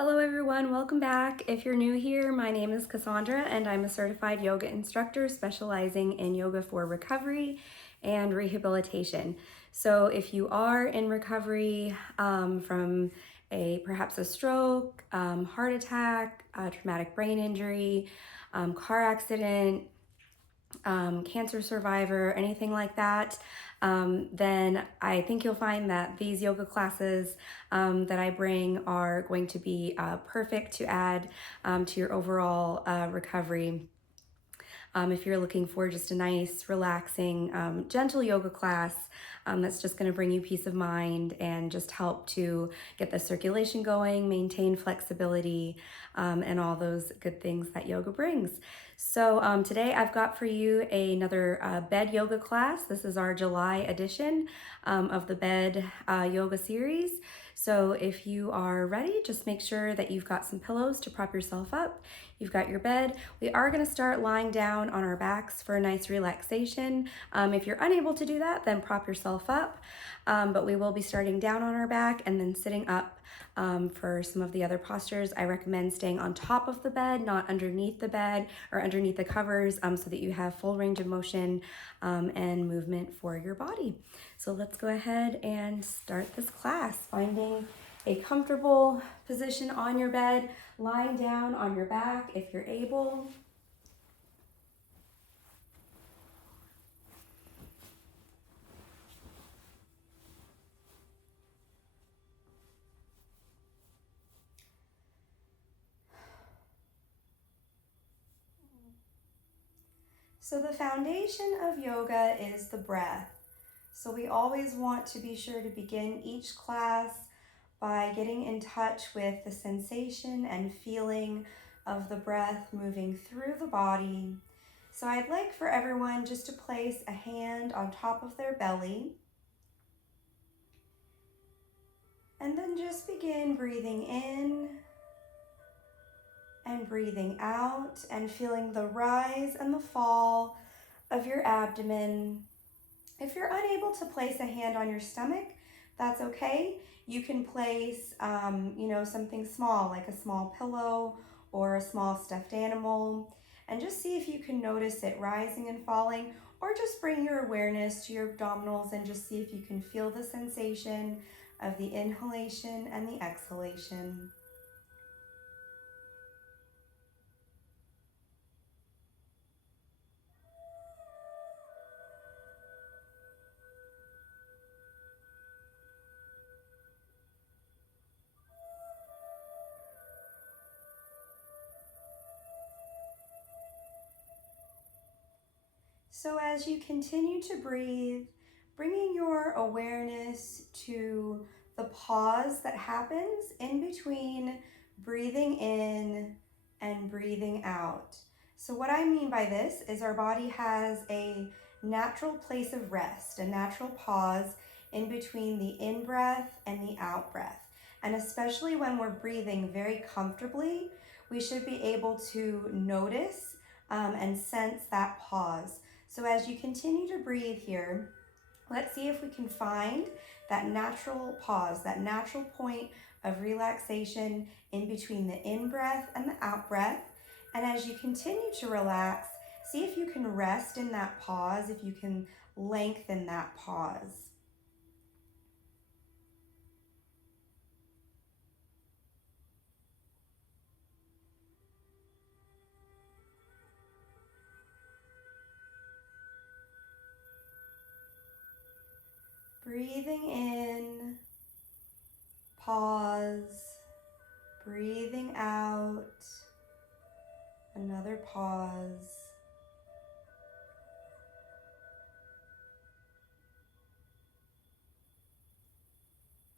Hello everyone, welcome back. If you're new here, my name is Cassandra and I'm a certified yoga instructor specializing in yoga for recovery and rehabilitation. So if you are in recovery from perhaps a stroke, heart attack, traumatic brain injury, car accident, cancer survivor, anything like that, then I think you'll find that these yoga classes that I bring are going to be perfect to add to your overall recovery. If you're looking for just a nice, relaxing, gentle yoga class that's just going to bring you peace of mind and just help to get the circulation going, maintain flexibility, and all those good things that yoga brings. So today I've got for you another bed yoga class. This is our July edition of the bed yoga series. So if you are ready, just make sure that you've got some pillows to prop yourself up. You've got your bed. We are going to start lying down on our backs for a nice relaxation. If you're unable to do that, then prop yourself up. But we will be starting down on our back and then sitting up for some of the other postures. I recommend staying on top of the bed, not underneath the bed or underneath the covers, so that you have full range of motion and movement for your body. So let's go ahead and start this class. Finding a comfortable position on your bed, lying down on your back if you're able. So the foundation of yoga is the breath. So we always want to be sure to begin each class by getting in touch with the sensation and feeling of the breath moving through the body. So I'd like for everyone just to place a hand on top of their belly. And then just begin breathing in and breathing out and feeling the rise and the fall of your abdomen. If you're unable to place a hand on your stomach, that's okay. You can place, something small like a small pillow or a small stuffed animal, and just see if you can notice it rising and falling, or just bring your awareness to your abdominals and just see if you can feel the sensation of the inhalation and the exhalation. So as you continue to breathe, bringing your awareness to the pause that happens in between breathing in and breathing out. So what I mean by this is our body has a natural place of rest, a natural pause in between the in-breath and the out-breath. And especially when we're breathing very comfortably, we should be able to notice and sense that pause. So as you continue to breathe here, let's see if we can find that natural pause, that natural point of relaxation in between the in-breath and the out-breath. And as you continue to relax, see if you can rest in that pause, if you can lengthen that pause. Breathing in, pause, breathing out, another pause.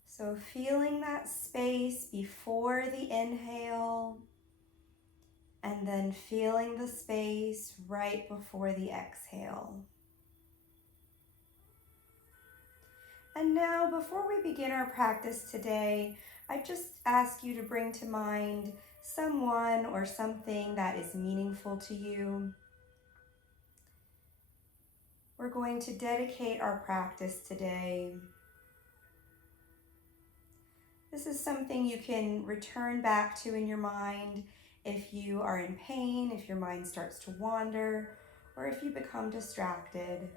So feeling that space before the inhale, and then feeling the space right before the exhale. And now, before we begin our practice today, I just ask you to bring to mind someone or something that is meaningful to you. We're going to dedicate our practice today This is something you can return back to in your mind if you are in pain, if your mind starts to wander, or if you become distracted.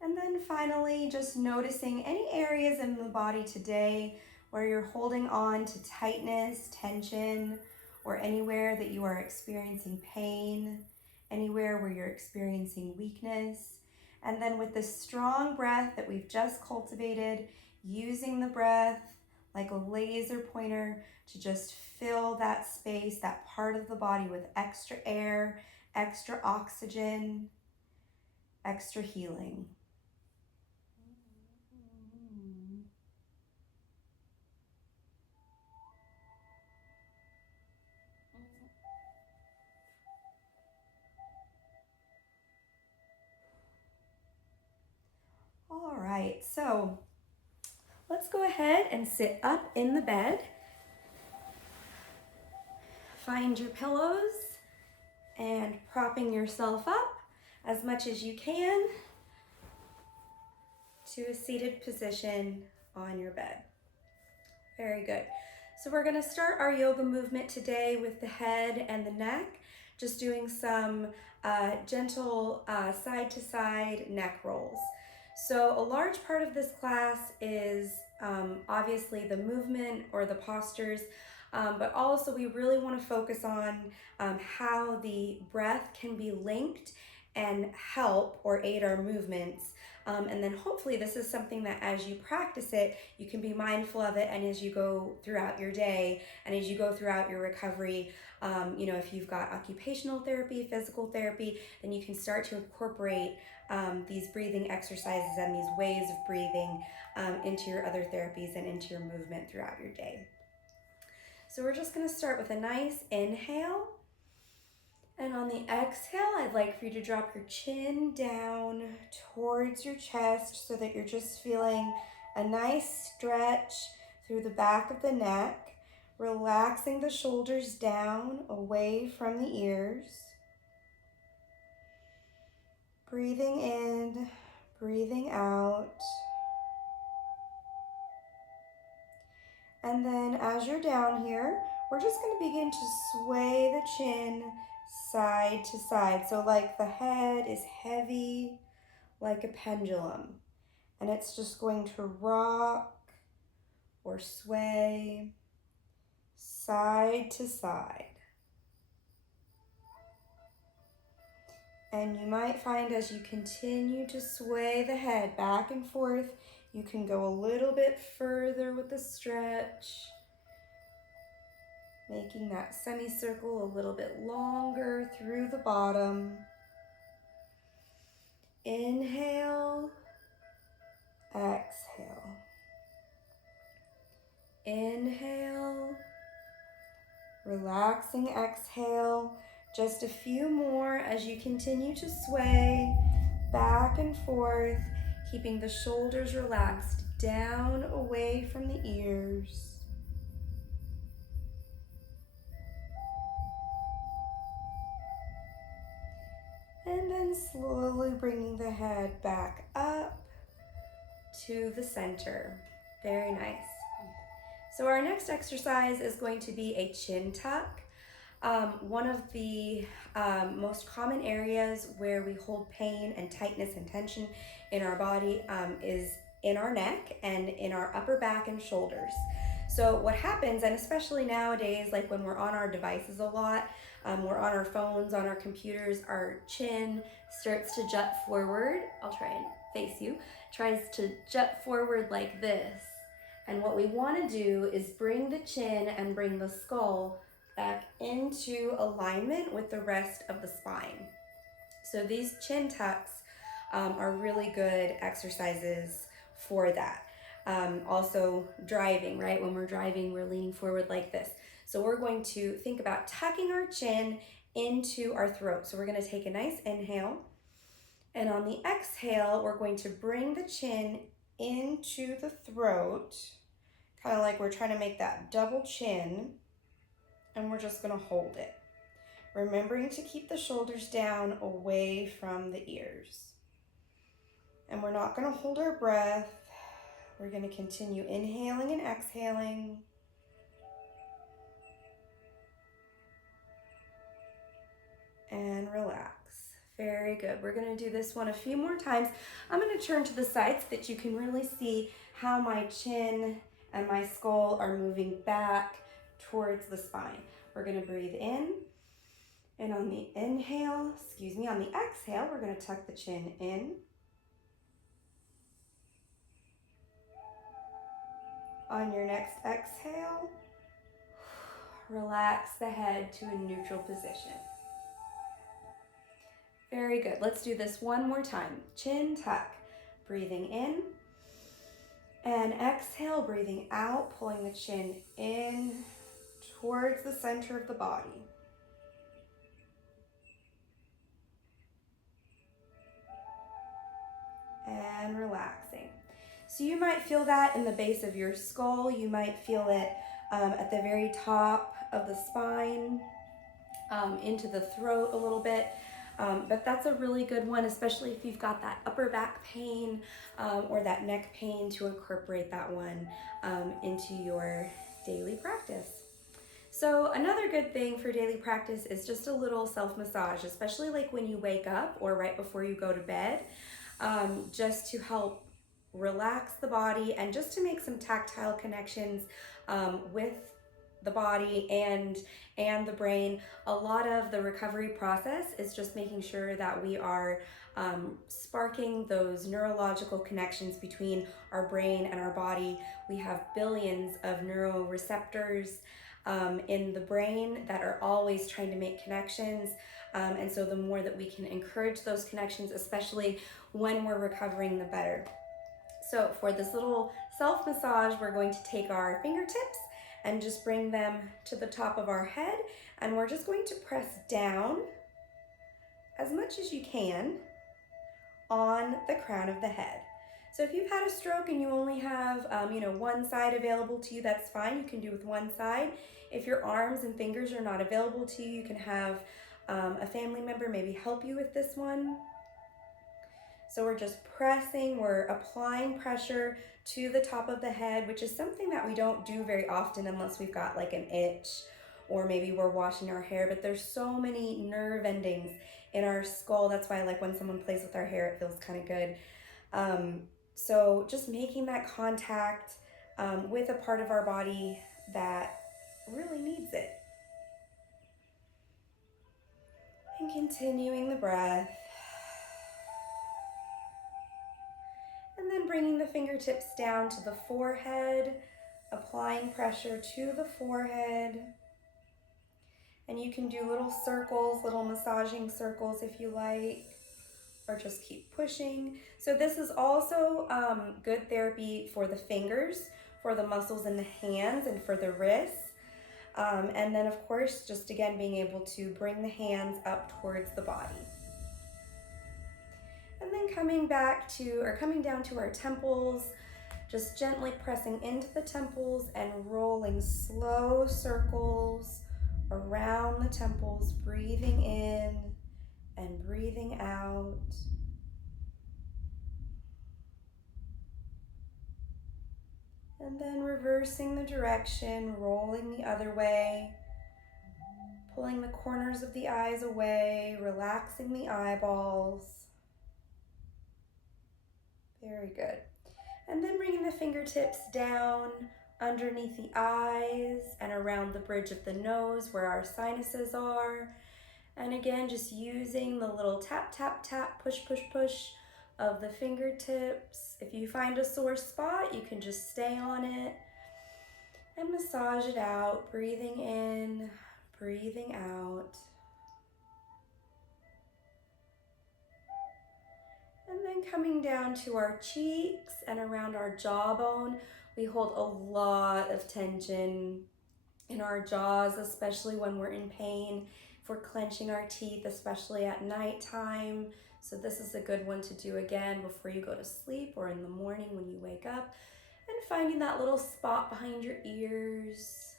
And then finally, just noticing any areas in the body today where you're holding on to tightness, tension, or anywhere that you are experiencing pain, anywhere where you're experiencing weakness. And then with this strong breath that we've just cultivated, using the breath like a laser pointer to just fill that space, that part of the body with extra air, extra oxygen, extra healing. All right, so let's go ahead and sit up in the bed. Find your pillows and propping yourself up as much as you can to a seated position on your bed. Very good. So we're going to start our yoga movement today with the head and the neck, just doing some gentle side to side neck rolls. So a large part of this class is obviously the movement or the postures, but also we really want to focus on how the breath can be linked and help or aid our movements. And then hopefully this is something that as you practice it, you can be mindful of it, and as you go throughout your day and as you go throughout your recovery, if you've got occupational therapy, physical therapy, then you can start to incorporate these breathing exercises and these ways of breathing into your other therapies and into your movement throughout your day. So we're just going to start with a nice inhale. And on the exhale, I'd like for you to drop your chin down towards your chest so that you're just feeling a nice stretch through the back of the neck, relaxing the shoulders down away from the ears. Breathing in, breathing out. And then as you're down here, we're just going to begin to sway the chin side to side. So like the head is heavy, like a pendulum. And it's just going to rock or sway side to side. And you might find as you continue to sway the head back and forth, you can go a little bit further with the stretch, making that semicircle a little bit longer through the bottom. Inhale, exhale. Inhale, relaxing exhale. Just a few more as you continue to sway back and forth, keeping the shoulders relaxed down away from the ears. And then slowly bringing the head back up to the center. Very nice. So our next exercise is going to be a chin tuck. One of the most common areas where we hold pain and tightness and tension in our body is in our neck and in our upper back and shoulders. So what happens, and especially nowadays, like when we're on our devices a lot, we're on our phones, on our computers, our chin starts to jut forward. I'll try and face you. Tries to jut forward like this. And what we want to do is bring the chin and bring the skull back into alignment with the rest of the spine. So these chin tucks are really good exercises for that. Also driving, right? When we're driving, we're leaning forward like this. So we're going to think about tucking our chin into our throat. So we're going to take a nice inhale. And on the exhale, we're going to bring the chin into the throat, kind of like we're trying to make that double chin, and we're just gonna hold it. Remembering to keep the shoulders down away from the ears. And we're not gonna hold our breath. We're gonna continue inhaling and exhaling. And relax. Very good. We're gonna do this one a few more times. I'm gonna turn to the side so that you can really see how my chin and my skull are moving back towards the spine. We're gonna breathe in, and on the inhale, on the exhale, we're gonna tuck the chin in. On your next exhale, relax the head to a neutral position. Very good. Let's do this one more time. Chin tuck. Breathing in. And exhale, breathing out, pulling the chin in towards the center of the body. And relaxing. So you might feel that in the base of your skull. You might feel it at the very top of the spine, into the throat a little bit. But that's a really good one, especially if you've got that upper back pain or that neck pain, to incorporate that one into your daily practice. So another good thing for daily practice is just a little self-massage, especially like when you wake up or right before you go to bed, just to help relax the body and just to make some tactile connections with the body and the brain. A lot of the recovery process is just making sure that we are sparking those neurological connections between our brain and our body. We have billions of neuroreceptors in the brain that are always trying to make connections. And so the more that we can encourage those connections, especially when we're recovering, the better. So for this little self-massage, we're going to take our fingertips and just bring them to the top of our head, and we're just going to press down as much as you can on the crown of the head. So if you've had a stroke and you only have one side available to you, that's fine. You can do with one side. If your arms and fingers are not available to you, you can have a family member maybe help you with this one. So we're just pressing, we're applying pressure to the top of the head, which is something that we don't do very often unless we've got like an itch or maybe we're washing our hair, but there's so many nerve endings in our skull. That's why I like when someone plays with our hair, it feels kind of good. So just making that contact with a part of our body that really needs it. And continuing the breath. And then bringing the fingertips down to the forehead, applying pressure to the forehead. And you can do little circles, little massaging circles if you like, or just keep pushing. So this is also good therapy for the fingers, for the muscles in the hands, and for the wrists. And then of course, just again, being able to bring the hands up towards the body. And then coming down to our temples, just gently pressing into the temples and rolling slow circles around the temples, breathing in and breathing out. And then reversing the direction, rolling the other way, pulling the corners of the eyes away, relaxing the eyeballs. Very good. And then bringing the fingertips down underneath the eyes and around the bridge of the nose where our sinuses are. And again, just using the little tap, tap, tap, push, push, push of the fingertips. If you find a sore spot, you can just stay on it and massage it out, breathing in, breathing out. And then coming down to our cheeks and around our jawbone. We hold a lot of tension in our jaws, especially when we're in pain, if we're clenching our teeth, especially at nighttime. So this is a good one to do again before you go to sleep or in the morning when you wake up. And finding that little spot behind your ears.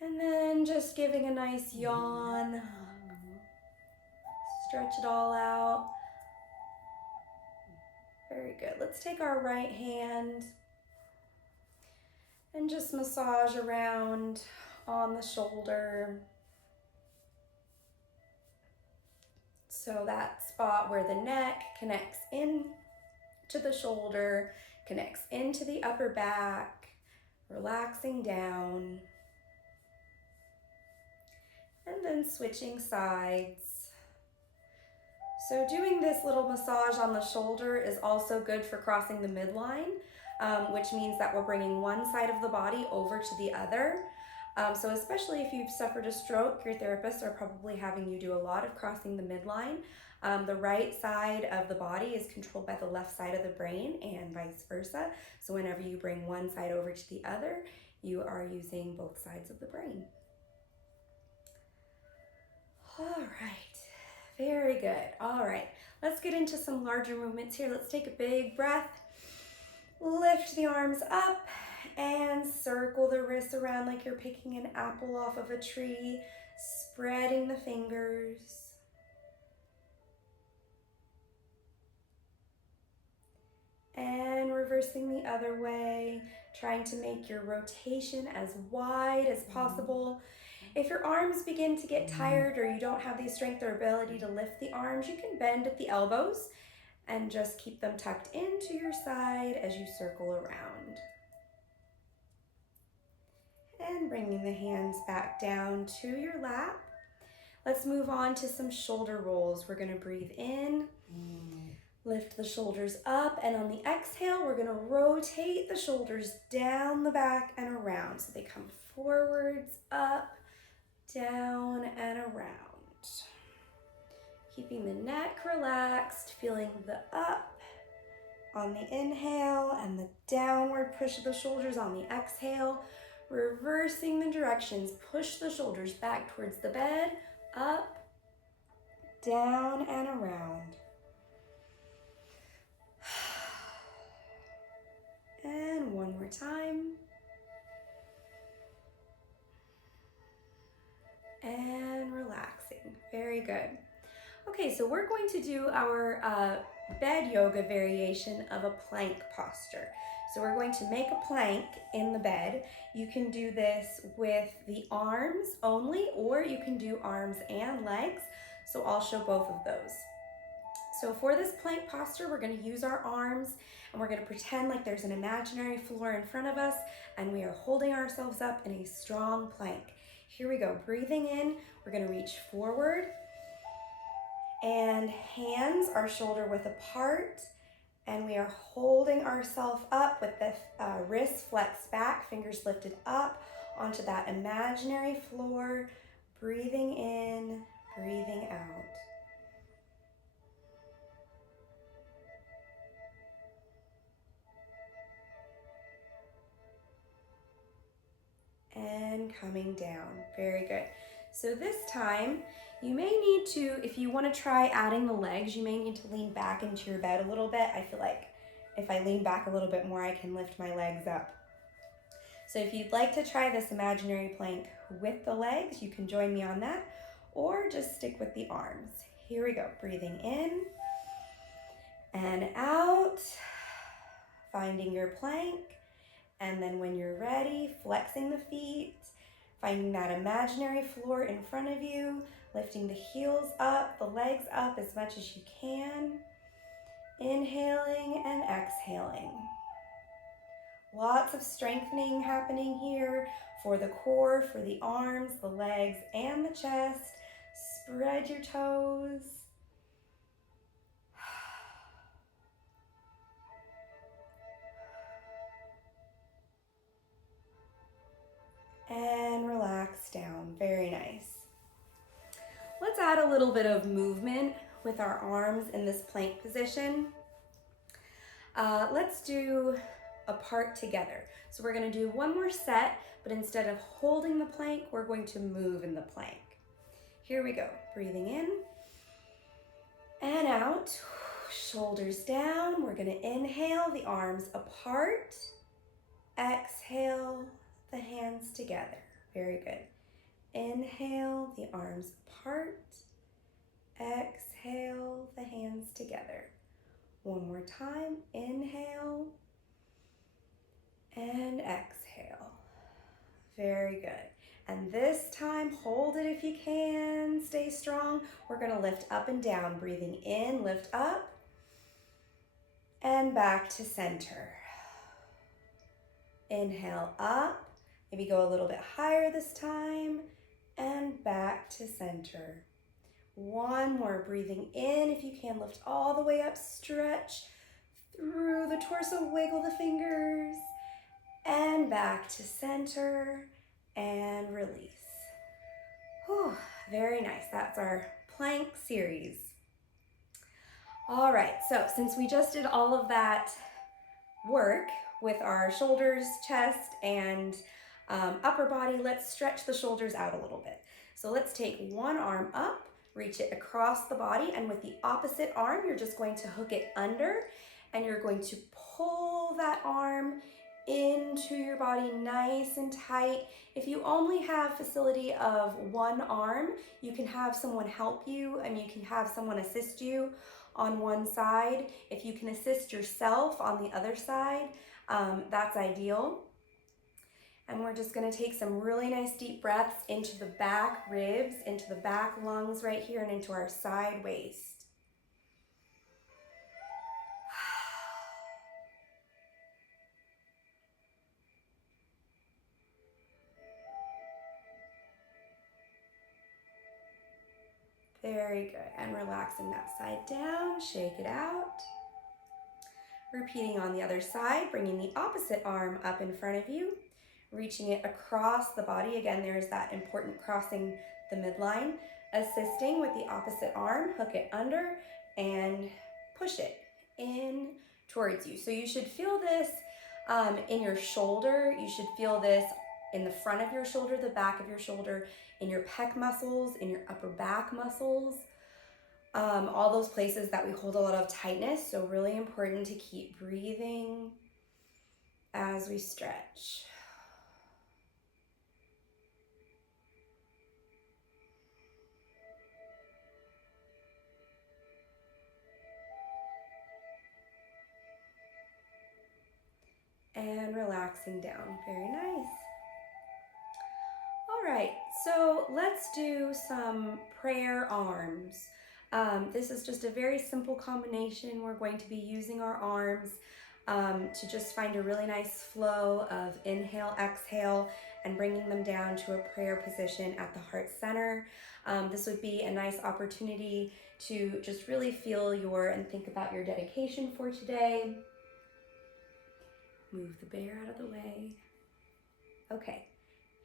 And then just giving a nice yawn. Stretch it all out. Very good. Let's take our right hand and just massage around on the shoulder. So that spot where the neck connects in to the shoulder, connects into the upper back, relaxing down. And then switching sides. So doing this little massage on the shoulder is also good for crossing the midline, which means that we're bringing one side of the body over to the other. So especially if you've suffered a stroke, your therapists are probably having you do a lot of crossing the midline. The right side of the body is controlled by the left side of the brain and vice versa. So whenever you bring one side over to the other, you are using both sides of the brain. All right, very good. All right, let's get into some larger movements here. Let's take a big breath. Lift the arms up and circle the wrists around like you're picking an apple off of a tree, spreading the fingers. And reversing the other way, trying to make your rotation as wide as possible. If your arms begin to get tired or you don't have the strength or ability to lift the arms, you can bend at the elbows and just keep them tucked into your side as you circle around. And bringing the hands back down to your lap. Let's move on to some shoulder rolls. We're going to breathe in, lift the shoulders up, and on the exhale, we're going to rotate the shoulders down the back and around. So they come forwards, up, down, and around. Keeping the neck relaxed, feeling the up on the inhale and the downward push of the shoulders on the exhale. Reversing the directions, push the shoulders back towards the bed, up, down, and around. And one more time. And relaxing. Very good. Okay, so we're going to do our bed yoga variation of a plank posture. So we're going to make a plank in the bed. You can do this with the arms only, or you can do arms and legs. So I'll show both of those. So for this plank posture, we're going to use our arms and we're going to pretend like there's an imaginary floor in front of us and we are holding ourselves up in a strong plank. Here we go. Breathing in, we're going to reach forward and hands are shoulder width apart. And we are holding ourselves up with the wrists flexed back, fingers lifted up onto that imaginary floor. Breathing in, breathing out. And coming down. Very good. So this time, you may need to, if you want to try adding the legs, you may need to lean back into your bed a little bit. I feel like if I lean back a little bit more, I can lift my legs up. So if you'd like to try this imaginary plank with the legs, you can join me on that, or just stick with the arms. Here we go. Breathing in and out, finding your plank. And then when you're ready, flexing the feet, finding that imaginary floor in front of you, lifting the heels up, the legs up as much as you can. Inhaling and exhaling. Lots of strengthening happening here for the core, for the arms, the legs, and the chest. Spread your toes. And relax down. Very nice. Let's add a little bit of movement with our arms in this plank position. Let's do apart together. So we're going to do one more set, but instead of holding the plank, we're going to move in the plank. Here we go. Breathing in and out. Shoulders down. We're going to inhale, the arms apart. Exhale, the hands together. Very good. Inhale, the arms apart. Exhale, the hands together. One more time. Inhale and exhale. Very good. And this time, hold it if you can. Stay strong. We're going to lift up and down. Breathing in, lift up and back to center. Inhale up. Maybe go a little bit higher this time and back to center. One more. Breathing in. If you can, lift all the way up. Stretch through the torso. Wiggle the fingers. And back to center. And release. Whew, very nice. That's our plank series. All right, so since we just did all of that work with our shoulders, chest, and upper body, let's stretch the shoulders out a little bit. So let's take one arm up, reach it across the body, and with the opposite arm, you're just going to hook it under, and you're going to pull that arm into your body nice and tight. If you only have facility of one arm, you can have someone help you and you can have someone assist you on one side. If you can assist yourself on the other side, that's ideal. And we're just gonna take some really nice deep breaths into the back ribs, into the back lungs right here, and into our side waist. Very good. And relaxing that side down, shake it out. Repeating on the other side, bringing the opposite arm up in front of you, reaching it across the body. Again, there's that important crossing the midline. Assisting with the opposite arm, hook it under and push it in towards you. So you should feel this in your shoulder. You should feel this in the front of your shoulder, the back of your shoulder, in your pec muscles, in your upper back muscles, all those places that we hold a lot of tightness. So really important to keep breathing as we stretch. And relaxing down. Very nice. All right, so let's do some prayer arms. This is just a very simple combination. We're going to be using our arms to just find a really nice flow of inhale, exhale, and bringing them down to a prayer position at the heart center. This would be a nice opportunity to just really feel and think about your dedication for today. Move the bear out of the way. Okay.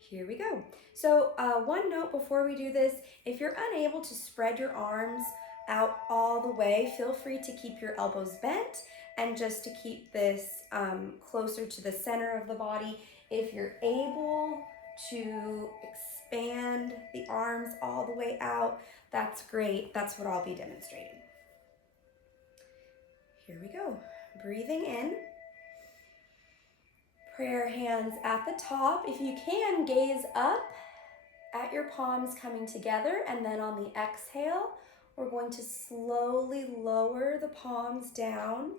Here we go. So one note before we do this, if you're unable to spread your arms out all the way, feel free to keep your elbows bent and just to keep this closer to the center of the body. If you're able to expand the arms all the way out, that's great. That's what I'll be demonstrating. Here we go. Breathing in. Prayer hands at the top. If you can, gaze up at your palms coming together, and then on the exhale, we're going to slowly lower the palms down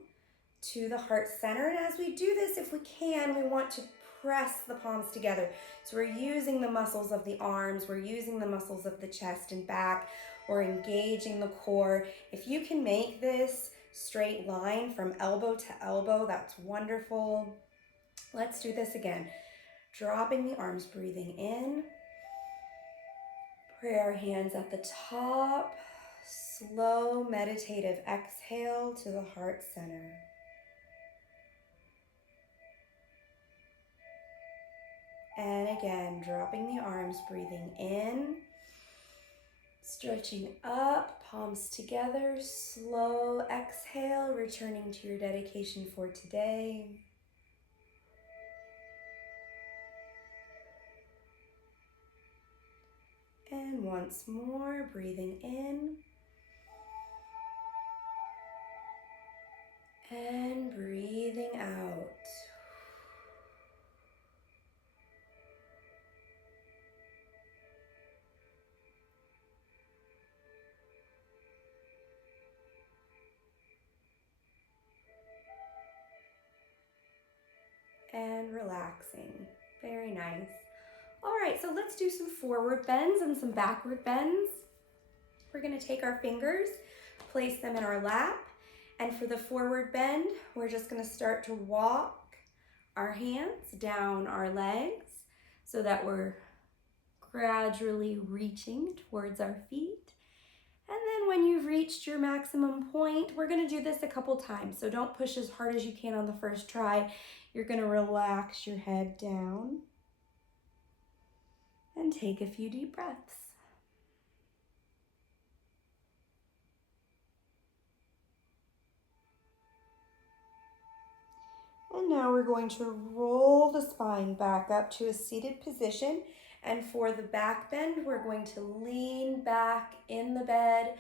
to the heart center. And as we do this, if we can, we want to press the palms together. So we're using the muscles of the arms, we're using the muscles of the chest and back, we're engaging the core. If you can make this straight line from elbow to elbow, that's wonderful. Let's do this again. Dropping the arms, breathing in. Prayer hands at the top. Slow meditative exhale to the heart center. And again, dropping the arms, breathing in. Stretching up, palms together. Slow exhale, returning to your dedication for today. And once more, breathing in. And breathing out. And relaxing. Very nice. All right, so let's do some forward bends and some backward bends. We're gonna take our fingers, place them in our lap, and for the forward bend, we're just gonna start to walk our hands down our legs so that we're gradually reaching towards our feet. And then when you've reached your maximum point, we're gonna do this a couple times. So don't push as hard as you can on the first try. You're gonna relax your head down and take a few deep breaths. And now we're going to roll the spine back up to a seated position. And for the back bend, we're going to lean back in the bed,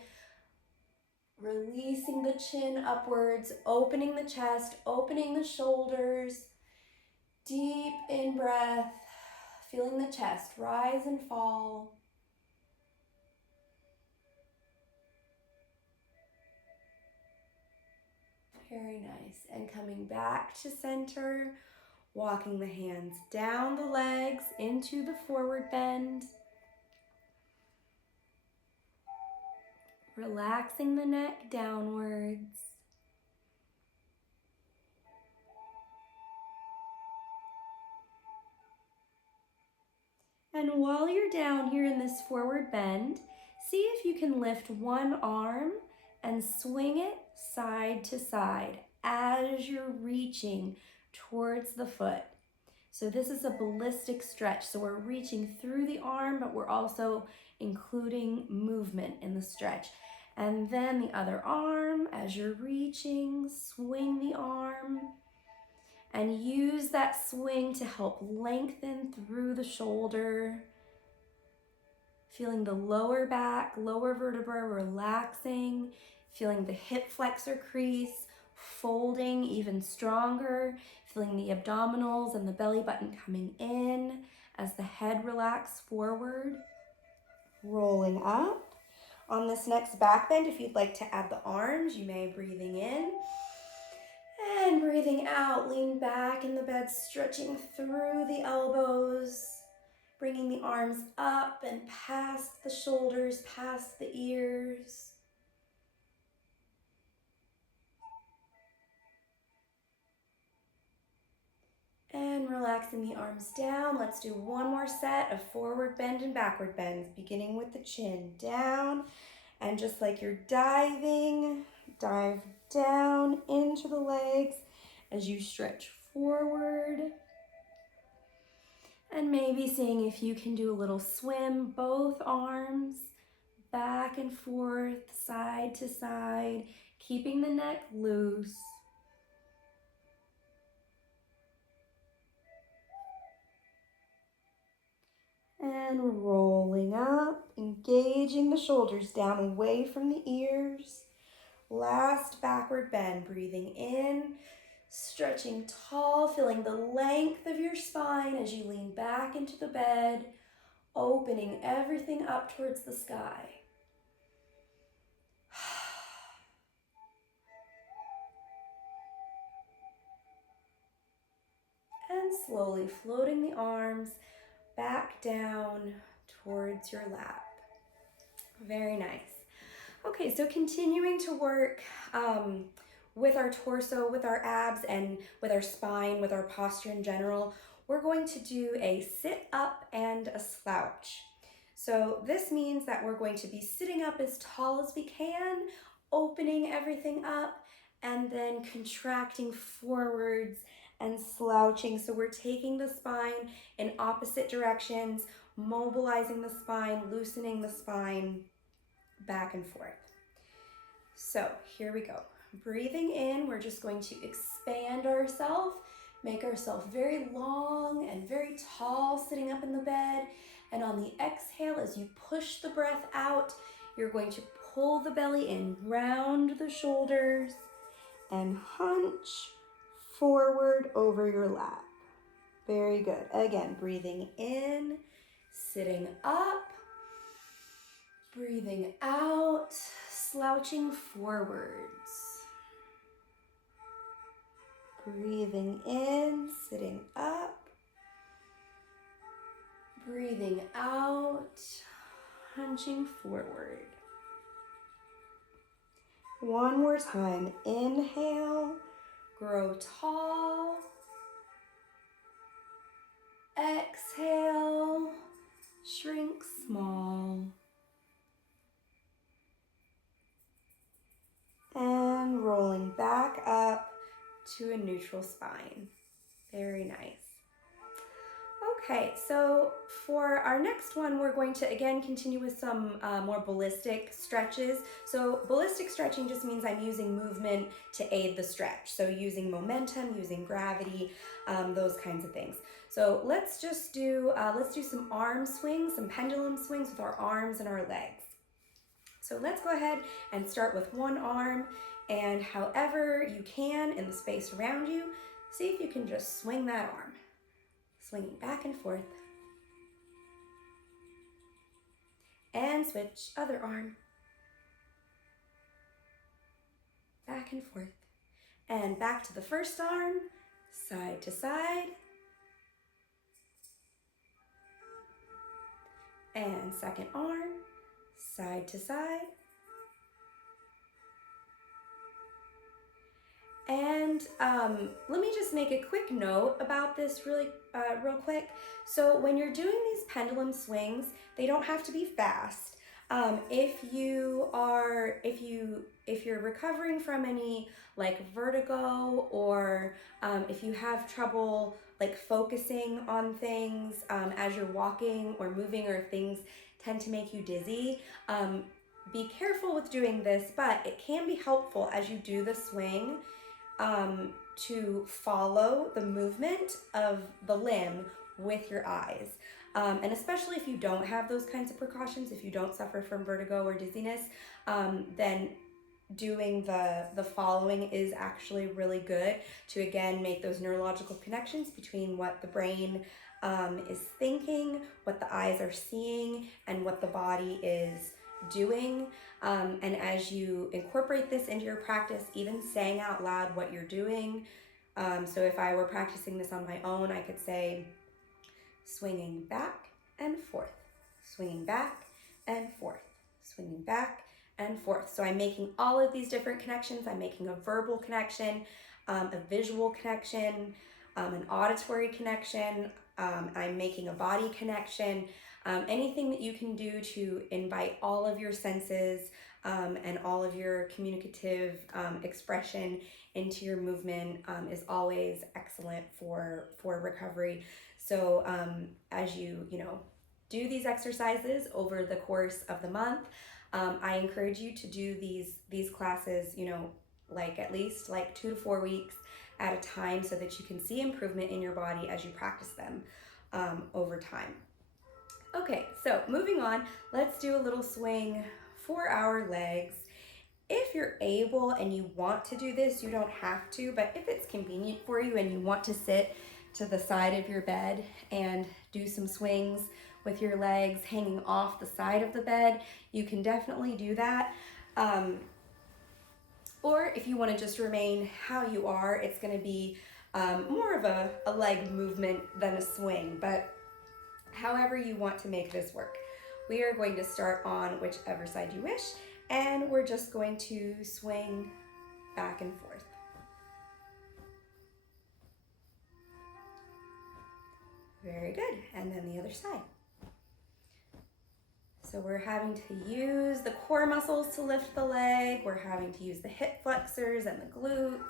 releasing the chin upwards, opening the chest, opening the shoulders. Deep in breath, feeling the chest rise and fall. Very nice. And coming back to center, walking the hands down the legs into the forward bend. Relaxing the neck downwards. And while you're down here in this forward bend, see if you can lift one arm and swing it side to side as you're reaching towards the foot. So this is a ballistic stretch. So we're reaching through the arm, but we're also including movement in the stretch. And then the other arm, as you're reaching, swing the arm and use that swing to help lengthen through the shoulder. Feeling the lower back, lower vertebra relaxing, feeling the hip flexor crease, folding even stronger, feeling the abdominals and the belly button coming in as the head relaxes forward, rolling up. On this next back bend, if you'd like to add the arms, you may breathing in and breathing out, lean back in the bed, stretching through the elbows, bringing the arms up and past the shoulders, past the ears. And relaxing the arms down. Let's do one more set of forward bend and backward bends, beginning with the chin down. And just like you're diving, dive down into the legs as you stretch forward. And maybe seeing if you can do a little swim, both arms back and forth, side to side, keeping the neck loose. And rolling up, engaging the shoulders down away from the ears. Last backward bend, breathing in, stretching tall, feeling the length of your spine as you lean back into the bed, opening everything up towards the sky. And slowly floating the arms back down towards your lap. Very nice. Okay, so continuing to work with our torso, with our abs, and with our spine, with our posture in general, we're going to do a sit up and a slouch. So this means that we're going to be sitting up as tall as we can, opening everything up, and then contracting forwards and slouching. So we're taking the spine in opposite directions, mobilizing the spine, loosening the spine, back and forth. So here we go. Breathing in, we're just going to expand ourselves, make ourselves very long and very tall sitting up in the bed. And on the exhale, as you push the breath out, you're going to pull the belly in, round the shoulders, and hunch forward over your lap. Very good. Again, breathing in, sitting up, breathing out, slouching forwards. Breathing in, sitting up, breathing out, hunching forward. One more time. Inhale, grow tall. Exhale, shrink small. And rolling back up to a neutral spine. Very nice. Okay, so for our next one, we're going to again continue with some more ballistic stretches. So ballistic stretching just means I'm using movement to aid the stretch. So using momentum, using gravity, those kinds of things. So let's just do some arm swings, some pendulum swings with our arms and our legs. So let's go ahead and start with one arm, and however you can in the space around you, see if you can just swing that arm. Swinging back and forth. And switch, other arm. Back and forth. And back to the first arm, side to side. And second arm, side to side. And let me just make a quick note about this real quick. So when you're doing these pendulum swings, they don't have to be fast. If you're recovering from any like vertigo, or if you have trouble like focusing on things as you're walking or moving, or things tend to make you dizzy, be careful with doing this, but it can be helpful as you do the swing to follow the movement of the limb with your eyes. And especially if you don't have those kinds of precautions, if you don't suffer from vertigo or dizziness, then doing the following is actually really good to again make those neurological connections between what the brain is thinking, what the eyes are seeing, and what the body is doing. And as you incorporate this into your practice, even saying out loud what you're doing. So if I were practicing this on my own, I could say swinging back and forth, swinging back and forth, swinging back and forth. So I'm making all of these different connections. I'm making a verbal connection, a visual connection, an auditory connection. I'm making a body connection. Anything that you can do to invite all of your senses and all of your communicative expression into your movement is always excellent for recovery. So as you do these exercises over the course of the month, I encourage you to do these classes, like at least like 2 to 4 weeks at a time, so that you can see improvement in your body as you practice them over time. Okay, so moving on, let's do a little swing for our legs. If you're able and you want to do this, you don't have to, but if it's convenient for you and you want to sit to the side of your bed and do some swings with your legs hanging off the side of the bed, you can definitely do that. Or if you want to just remain how you are, it's going to be more of a leg movement than a swing, but however you want to make this work. We are going to start on whichever side you wish, and we're just going to swing back and forth. Very good, and then the other side. So we're having to use the core muscles to lift the leg, we're having to use the hip flexors and the glutes,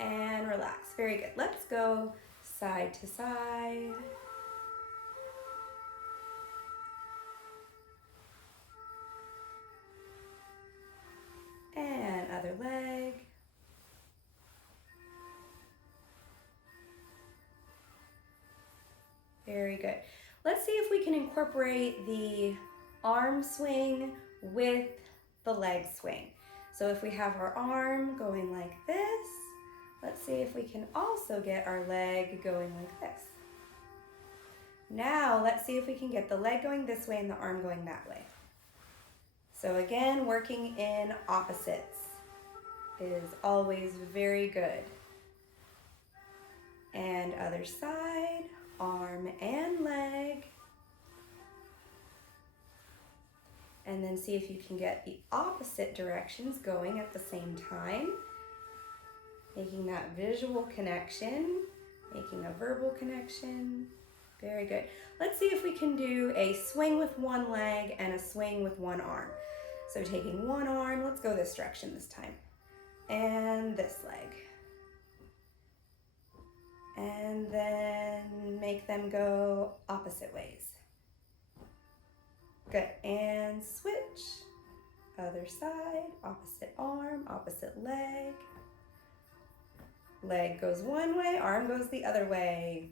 and relax. Very good. Let's go side to side. And other leg. Very good. Let's see if we can incorporate the arm swing with the leg swing. So if we have our arm going like this, let's see if we can also get our leg going like this. Now let's see if we can get the leg going this way and the arm going that way. So again, working in opposites is always very good. And other side, arm and leg. And then see if you can get the opposite directions going at the same time. Making that visual connection, making a verbal connection. Very good. Let's see if we can do a swing with one leg and a swing with one arm. So taking one arm, let's go this direction this time. And this leg. And then make them go opposite ways. Good, and switch. Other side, opposite arm, opposite leg. Leg goes one way, arm goes the other way.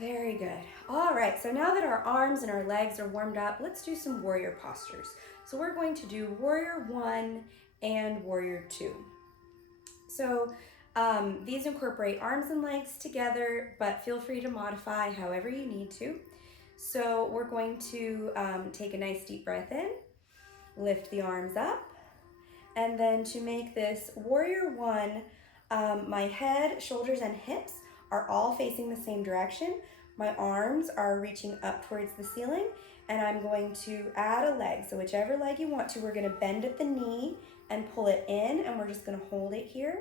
Very good. All right, so now that our arms and our legs are warmed up, let's do some warrior postures. So we're going to do warrior 1 and warrior 2. So these incorporate arms and legs together, but feel free to modify however you need to. So we're going to take a nice deep breath in, lift the arms up, and then to make this warrior 1, my head, shoulders, and hips are all facing the same direction. My arms are reaching up towards the ceiling, and I'm going to add a leg. So whichever leg you want to, we're gonna bend at the knee and pull it in, and we're just gonna hold it here.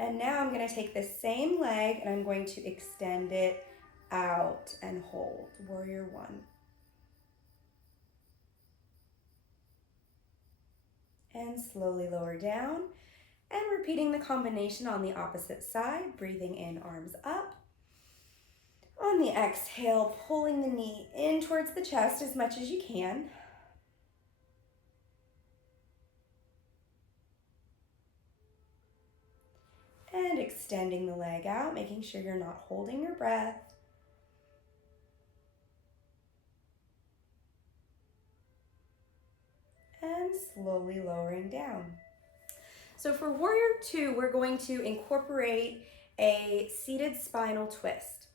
And now I'm gonna take this same leg and I'm going to extend it out and hold, warrior 1. And slowly lower down, and repeating the combination on the opposite side, breathing in, arms up. On the exhale, pulling the knee in towards the chest as much as you can. And extending the leg out, making sure you're not holding your breath. And slowly lowering down. So for warrior 2, we're going to incorporate a seated spinal twist.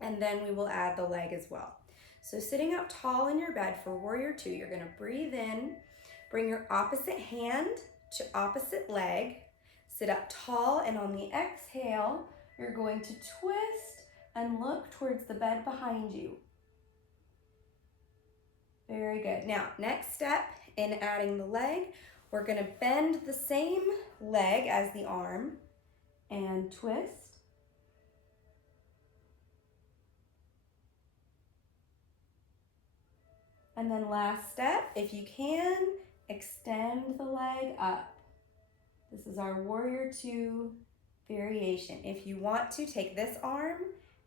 And then we will add the leg as well. So sitting up tall in your bed for warrior 2, you're gonna breathe in, bring your opposite hand to opposite leg, sit up tall, and on the exhale, you're going to twist and look towards the bed behind you. Very good. Now, next step in adding the leg, we're gonna bend the same leg as the arm and twist. And then last step, if you can, extend the leg up. This is our warrior 2 variation. If you want to, take this arm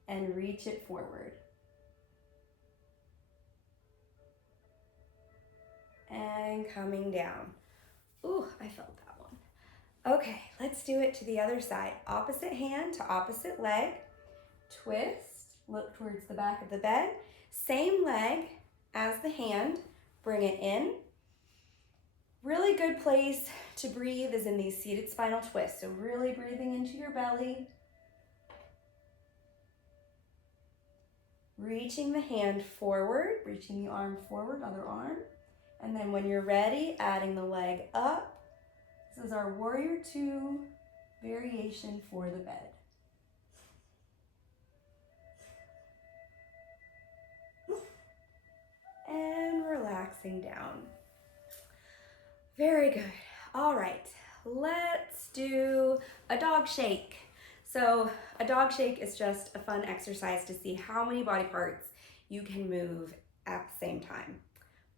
and reach it forward. And coming down. Ooh, I felt that one. Okay, let's do it to the other side. Opposite hand to opposite leg. Twist, look towards the back of the bed. Same leg as the hand, bring it in. Really good place to breathe is in these seated spinal twists. So really breathing into your belly. Reaching the hand forward, reaching the arm forward, other arm. And then when you're ready, adding the leg up. This is our warrior 2 variation for the bed. And relaxing down. Very good. All right, let's do a dog shake. So a dog shake is just a fun exercise to see how many body parts you can move at the same time.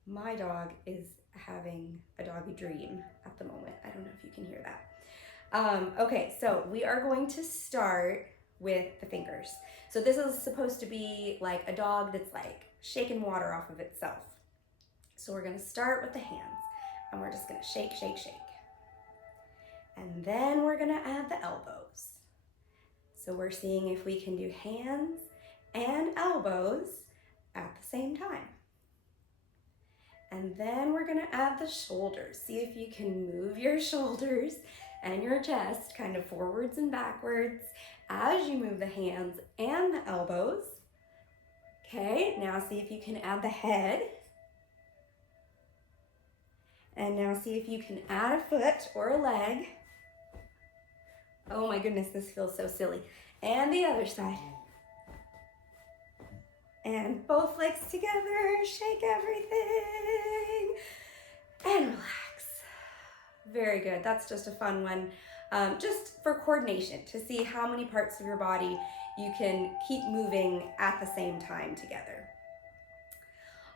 My dog is having a doggy dream at the moment. I don't know if you can hear that. Okay, so we are going to start with the fingers. So this is supposed to be like a dog that's like shaking water off of itself. So we're gonna start with the hands and we're just gonna shake, shake, shake. And then we're gonna add the elbows. So we're seeing if we can do hands and elbows at the same time. And then we're gonna add the shoulders. See if you can move your shoulders and your chest kind of forwards and backwards as you move the hands and the elbows. Okay, now see if you can add the head. And now see if you can add a foot or a leg. Oh my goodness, this feels so silly. And the other side. And both legs together, shake everything, and relax. Very good, that's just a fun one. Just for coordination, to see how many parts of your body you can keep moving at the same time together.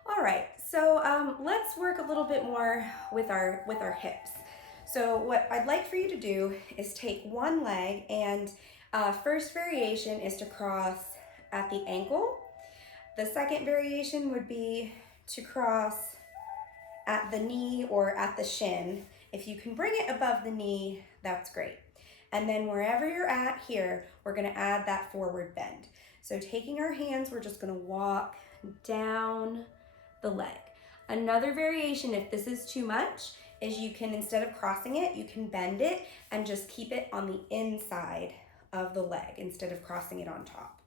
All right, so let's work a little bit more with our hips. So what I'd like for you to do is take one leg, and first variation is to cross at the ankle. The second variation would be to cross at the knee or at the shin. If you can bring it above the knee, that's great. And then wherever you're at here, we're gonna add that forward bend. So taking our hands, we're just gonna walk down the leg. Another variation, if this is too much, is you can, instead of crossing it, you can bend it and just keep it on the inside of the leg instead of crossing it on top.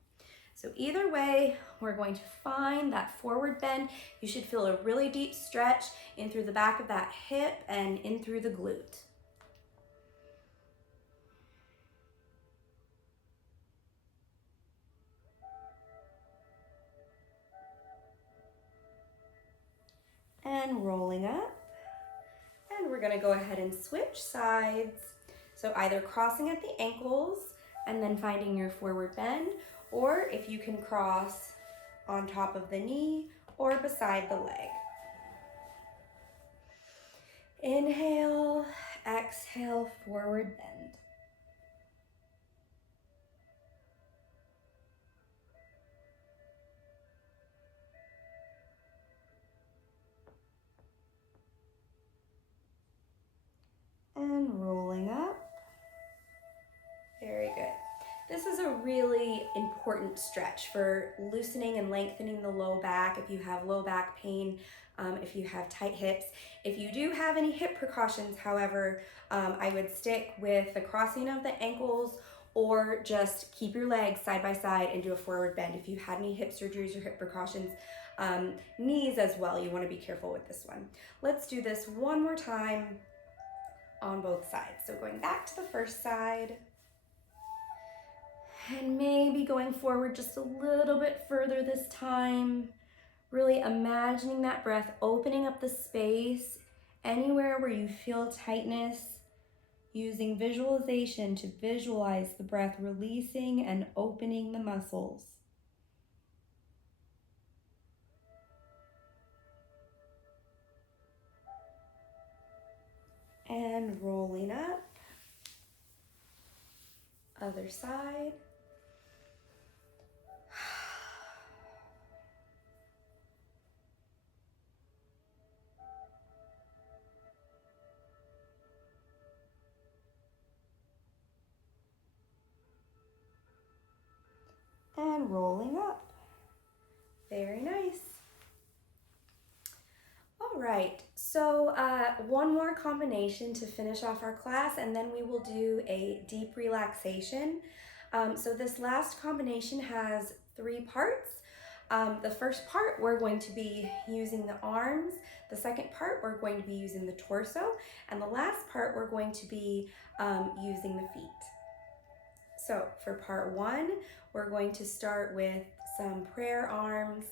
So either way, we're going to find that forward bend. You should feel a really deep stretch in through the back of that hip and in through the glute. And rolling up. And we're gonna go ahead and switch sides. So either crossing at the ankles and then finding your forward bend, or if you can cross on top of the knee or beside the leg. Inhale, exhale, forward bend. And rolling up. Very good. This is a really important stretch for loosening and lengthening the low back if you have low back pain, if you have tight hips. If you do have any hip precautions, however, I would stick with the crossing of the ankles or just keep your legs side by side and do a forward bend. If you had any hip surgeries or hip precautions, knees as well, you want to be careful with this one. Let's do this one more time on both sides. So going back to the first side, and maybe going forward just a little bit further this time. Really imagining that breath opening up the space anywhere where you feel tightness, using visualization to visualize the breath releasing and opening the muscles. And rolling up. Other side. And rolling up. Very nice. All right, so one more combination to finish off our class, and then we will do a deep relaxation. So this last combination has 3 parts. The first part, we're going to be using the arms. The second part, we're going to be using the torso. And the last part, we're going to be using the feet. So for part 1, we're going to start with some prayer arms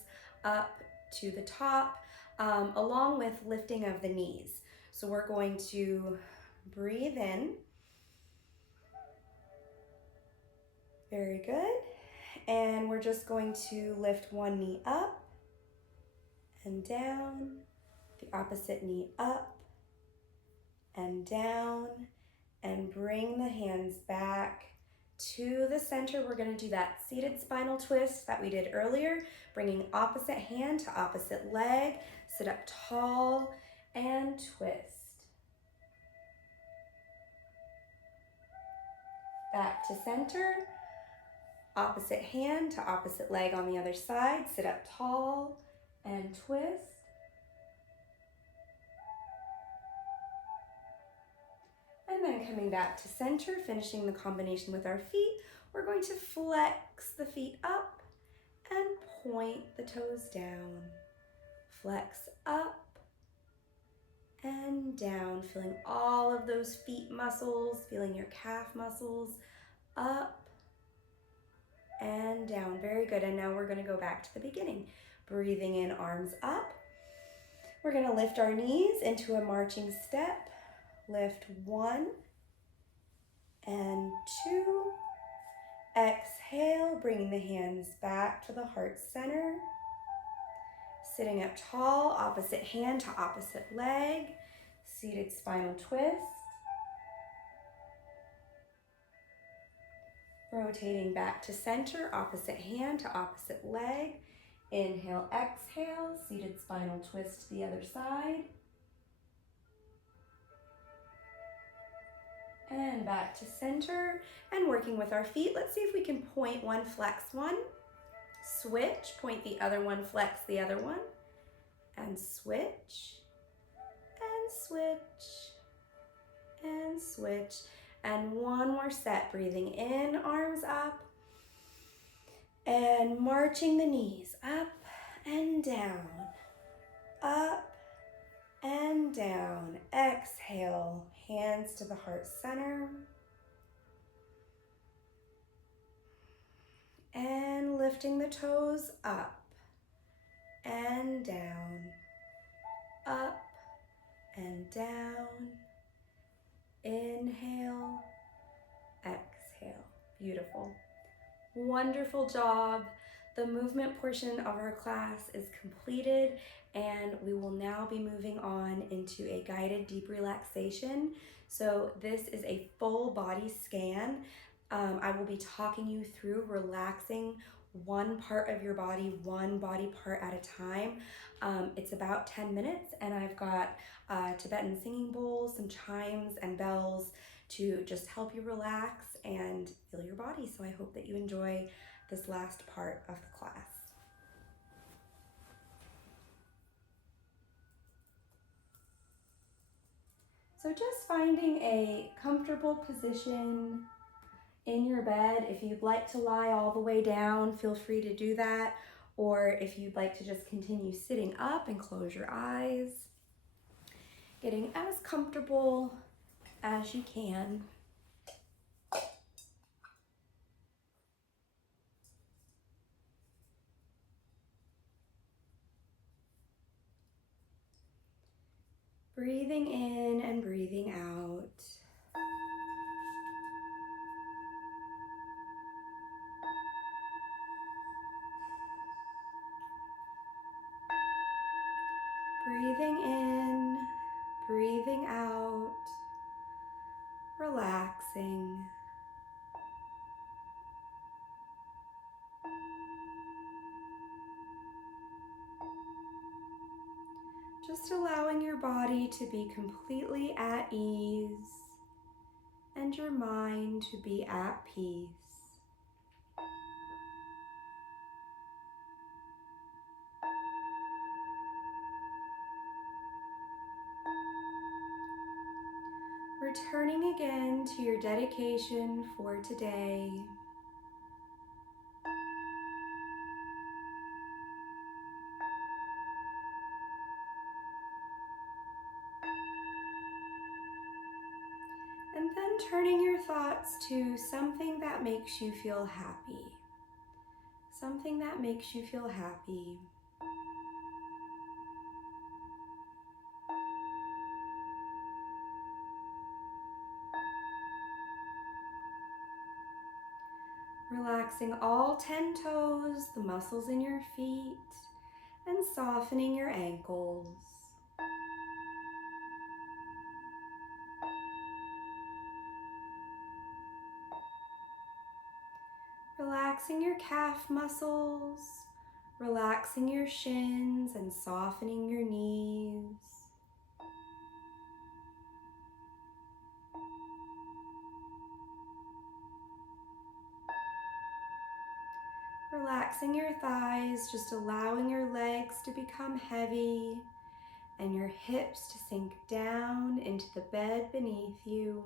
up to the top, along with lifting of the knees. So we're going to breathe in. Very good. And we're just going to lift one knee up and down, the opposite knee up and down, and bring the hands back to the center. We're going to do that seated spinal twist that we did earlier, bringing opposite hand to opposite leg, sit up tall and twist. back to center. Opposite hand to opposite leg on the other side. Sit up tall and twist. And then coming back to center, finishing the combination with our feet, we're going to flex the feet up and point the toes down. Flex up and down, feeling all of those feet muscles, feeling your calf muscles up and down. Very good. And now we're going to go back to the beginning. Breathing in, arms up. We're going to lift our knees into a marching step. Lift 1 and 2. Exhale, bringing the hands back to the heart center. Sitting up tall, opposite hand to opposite leg. Seated spinal twist. Rotating back to center, opposite hand to opposite leg. Inhale, exhale, seated spinal twist to the other side. And back to center. And working with our feet, let's see if we can point one, flex one. Switch, point the other one, flex the other one. And switch, and switch, and switch. And one more set, breathing in, arms up, and marching the knees up and down, up and down. Exhale, hands to the heart center. And lifting the toes up and down, up and down. Inhale, exhale. Beautiful. Wonderful job. The movement portion of our class is completed, and we will now be moving on into a guided deep relaxation. So this is a full body scan. I will be talking you through relaxing one part of your body, one body part at a time. It's about 10 minutes, and I've got Tibetan singing bowls, some chimes and bells to just help you relax and feel your body. So I hope that you enjoy this last part of the class. So just finding a comfortable position in your bed. If you'd like to lie all the way down, feel free to do that. Or if you'd like to just continue sitting up and close your eyes, getting as comfortable as you can. Breathing in and breathing out. Breathing in, breathing out, relaxing. Just allowing your body to be completely at ease and your mind to be at peace. Returning again to your dedication for today. And then turning your thoughts to something that makes you feel happy. Something that makes you feel happy. Relaxing all 10 toes, the muscles in your feet, and softening your ankles. Relaxing your calf muscles, relaxing your shins and softening your knees. Relaxing your thighs, just allowing your legs to become heavy and your hips to sink down into the bed beneath you.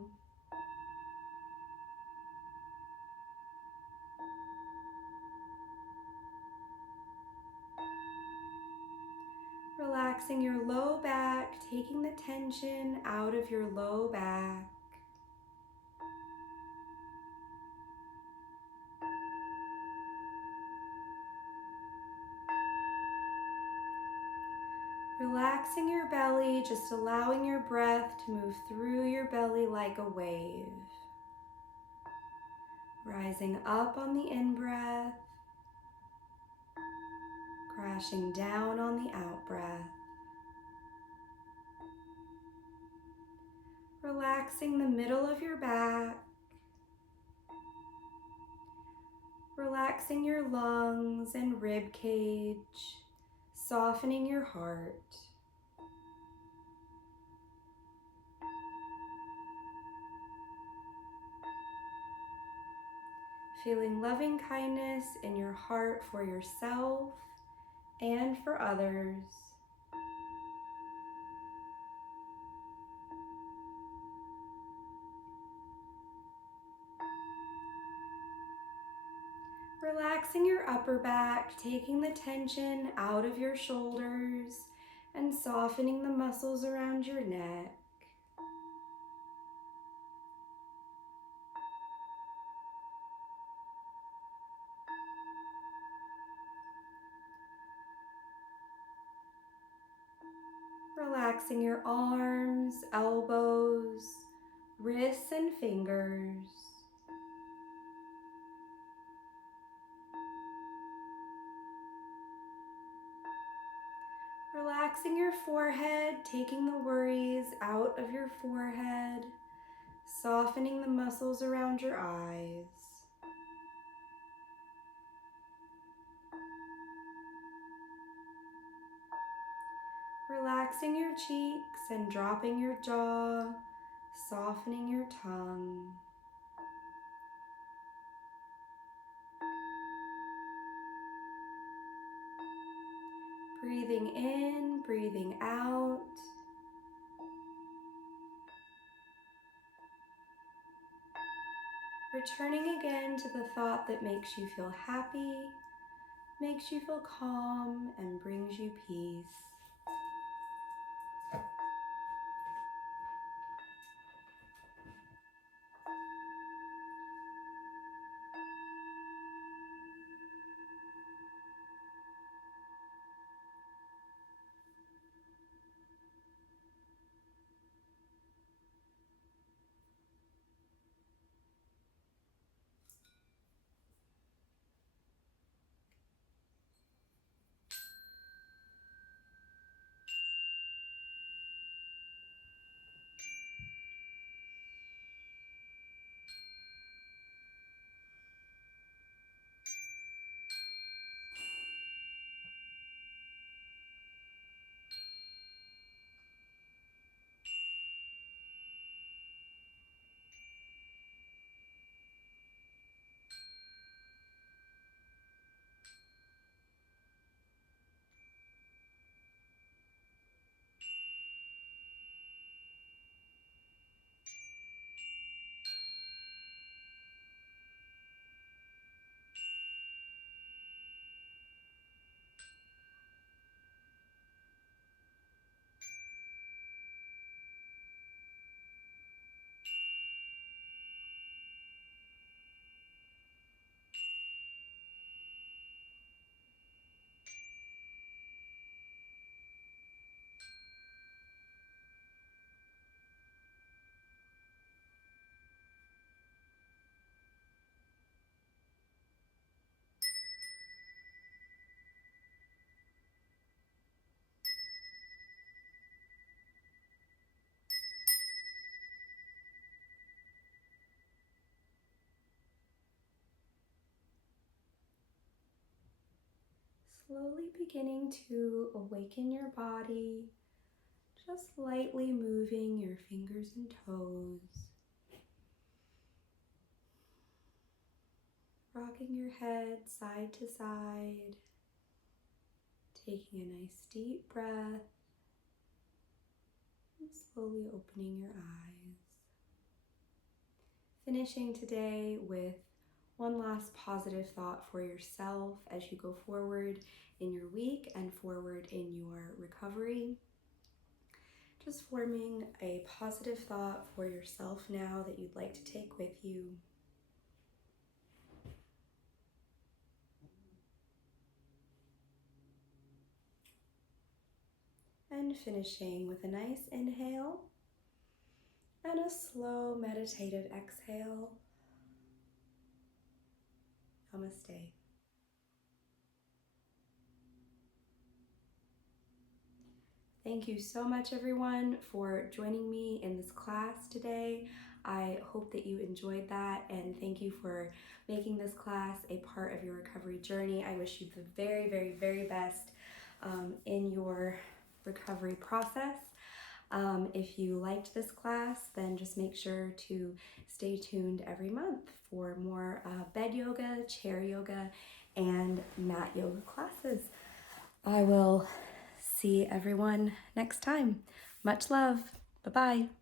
Relaxing your low back, taking the tension out of your low back. Relaxing your belly, just allowing your breath to move through your belly like a wave. Rising up on the in-breath, crashing down on the out-breath. Relaxing the middle of your back. Relaxing your lungs and rib cage, softening your heart. Feeling loving kindness in your heart for yourself and for others. Relaxing your upper back, taking the tension out of your shoulders and softening the muscles around your neck. Relaxing your arms, elbows, wrists, and fingers. Relaxing your forehead, taking the worries out of your forehead, softening the muscles around your eyes. Relaxing your cheeks and dropping your jaw, softening your tongue. Breathing in, breathing out. Returning again to the thought that makes you feel happy, makes you feel calm, and brings you peace. Slowly beginning to awaken your body, just lightly moving your fingers and toes. rocking your head side to side, taking a nice deep breath, and slowly opening your eyes. Finishing today with one last positive thought for yourself as you go forward in your week and forward in your recovery. Just forming a positive thought for yourself now that you'd like to take with you. And finishing with a nice inhale and a slow meditative exhale. Namaste. Thank you so much, everyone, for joining me in this class today. I hope that you enjoyed that, and thank you for making this class a part of your recovery journey. I wish you the very, very, very best in your recovery process. If you liked this class, then just make sure to stay tuned every month for more bed yoga, chair yoga, and mat yoga classes. I will see everyone next time. Much love. Bye-bye.